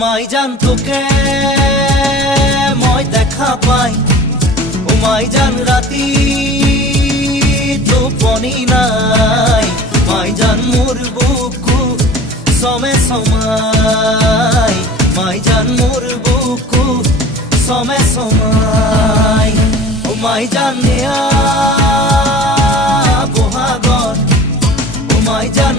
মাই জান তোকে মই দেখা পাই, ও মাই জান রাতি টোপনি নাই, মাই জান মোর বুকু সমে সমাই, মাই জান মোর বুকু সমে সমাই। ও মাই জান নেয়া বহাগর, ও মাই জান